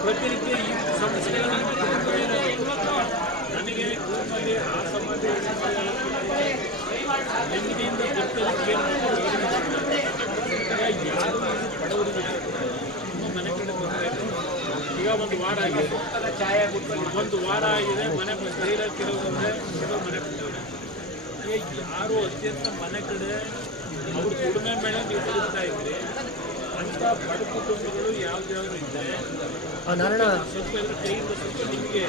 ಪ್ರತಿನಿತ್ಯ ಈ ಸಮಸ್ಯೆಗಳನ್ನು ನನಗೆ ಊರಿನಲ್ಲಿ ಆ ಸಮಾಜ ನೆಮ್ಮದಿಯಿಂದ ಹಾಗಾಗಿ ಯಾರು ಬಡವರಿಗೆ ತುಂಬ ಮನೆ ಕಡೆ ಬರ್ತಾ. ಈಗ ಒಂದು ವಾರ ಆಗಿದೆ ಒಂದು ವಾರ ಆಗಿದೆ ಮನೆ ಧೈರ್ಯ ಕೆಲವಂದ್ರೆ ಕೆಲವು ಮನೆ ಬಿಟ್ಟಿದ್ದಾರೆ ಈಗ ಯಾರು ಅತ್ಯಂತ ಮನೆ ಕಡೆ ಅವ್ರ ಕುಡಿಮೆ ಮೇಲೆ ನೀವು ಬದುಕ್ತಾ ಇದ್ರಿ ಅಂತ ಬಡ ಕುಟುಂಬಗಳು ಯಾವ್ದಾದ್ರು ಇದ್ರೆ? ಸ್ವಲ್ಪ ಇದ್ರ ಕೈಯಿಂದ ಸ್ವಲ್ಪ ನಿಮಗೆ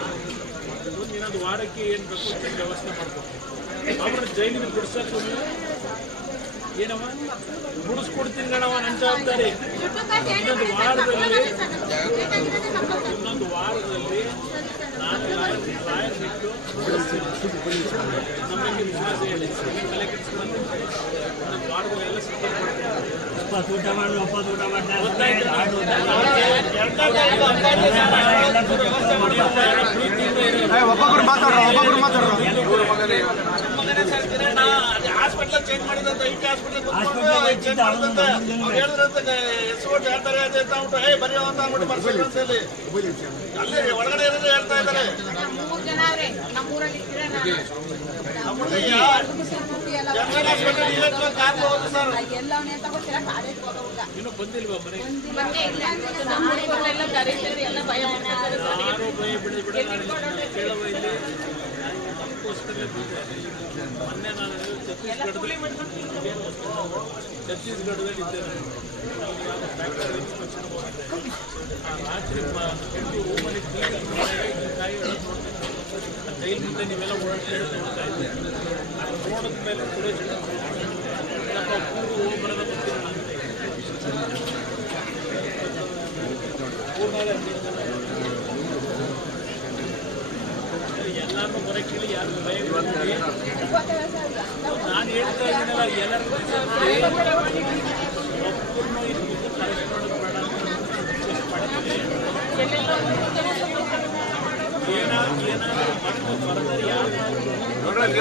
ಒಂದು ವಾರಕ್ಕೆ ಏನು ಬೇಕು ಅಂತ ವ್ಯವಸ್ಥೆ ಮಾಡ್ಕೊಡ್ತೀವಿ. ಅವ್ರ ಜೈಲಿಗೆ ಬಿಡ್ಸಕ್ಕೆ ಏನವ? ಬಿಡಿಸ್ಕೊಡ್ತೀನಿ ಕಣವ ನನ್ನ ಜವಾಬ್ದಾರಿ. ಇನ್ನೊಂದು ವಾರದಲ್ಲಿ ಇನ್ನೊಂದು ವಾರದಲ್ಲಿ ನಾನು ಊಟ ಮಾಡಿ ಒಪ್ಪತ್ತು ಊಟ ಮಾಡ್ತಾರೆ. ಒಬ್ಬೊಬ್ರು ಮಾತಾಡ್ರ ಒಬ್ಬೊಬ್ರು ಮಾತಾಡ್ರ. ಹಾಸ್ಪಿಟಲ್ ಚೇಂಜ್ ಮಾಡಿದಂತ ಐಟಿ ಹಾಸ್ಪಿಟಲ್ ಚೇಂಜ್ ಮಾಡಿದಂತ ಹೇಳಿದ್ರಂತ ಎಸ್ಒಟ್ ಹೇಳ್ತಾರೆ ಅದೇ ಅಂತ ಅಂದ್ಬಿಟ್ಟು ಹೇ ಬರೀ ಅಂತ ಅಂದ್ಬಿಟ್ಟು ಬರ್ಸಲ್ಲ ಅಲ್ಲಿ ಒಳಗಡೆ ಇರೋದು ಹೇಳ್ತಾ ಇದ್ದಾರೆ? ಮೊನ್ನೆ ನಾನು ಛತ್ತೀಸ್ಗಢದಲ್ಲಿ ಛತ್ತೀಸ್ಗಢದಲ್ಲಿ ಇದ್ದೆ ನಾನು ನಾನು ಫ್ಯಾಕ್ಟರಿ ಇನ್ಸ್ಪೆಕ್ಷನ್ ಹೋಗಿದ್ದೆ ಆ ರಾತ್ರಿ ಜೈಲ್ ಮುಂದೆ ನೀವೆಲ್ಲ ಓಡಾಡ್ತಾ ನೋಡ್ತಾ ಇದ್ದೆ ಅದು ನೋಡಿದ ಮೇಲೆ ಸುರೇಶ್ ಹೋಗಿ ಬರೋದ ಗೊತ್ತಿಲ್ಲ ನನಗೆ ಊರ್ನಾಗ ಕೇಳಿ ಯಾರು ಭಯ. ನಾನು ಹೇಳ್ತಾ ಇದ್ದೀನಲ್ಲ, ಎಲ್ಲರಿಗೂ ಒಬ್ಬರನ್ನು ಇದು ಕರೆಕ್ಟ್ ಮಾಡೋದು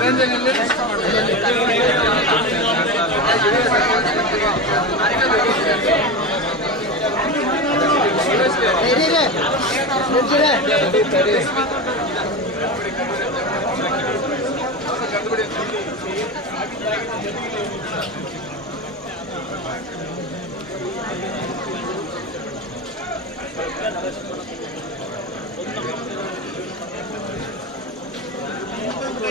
ಅಂತ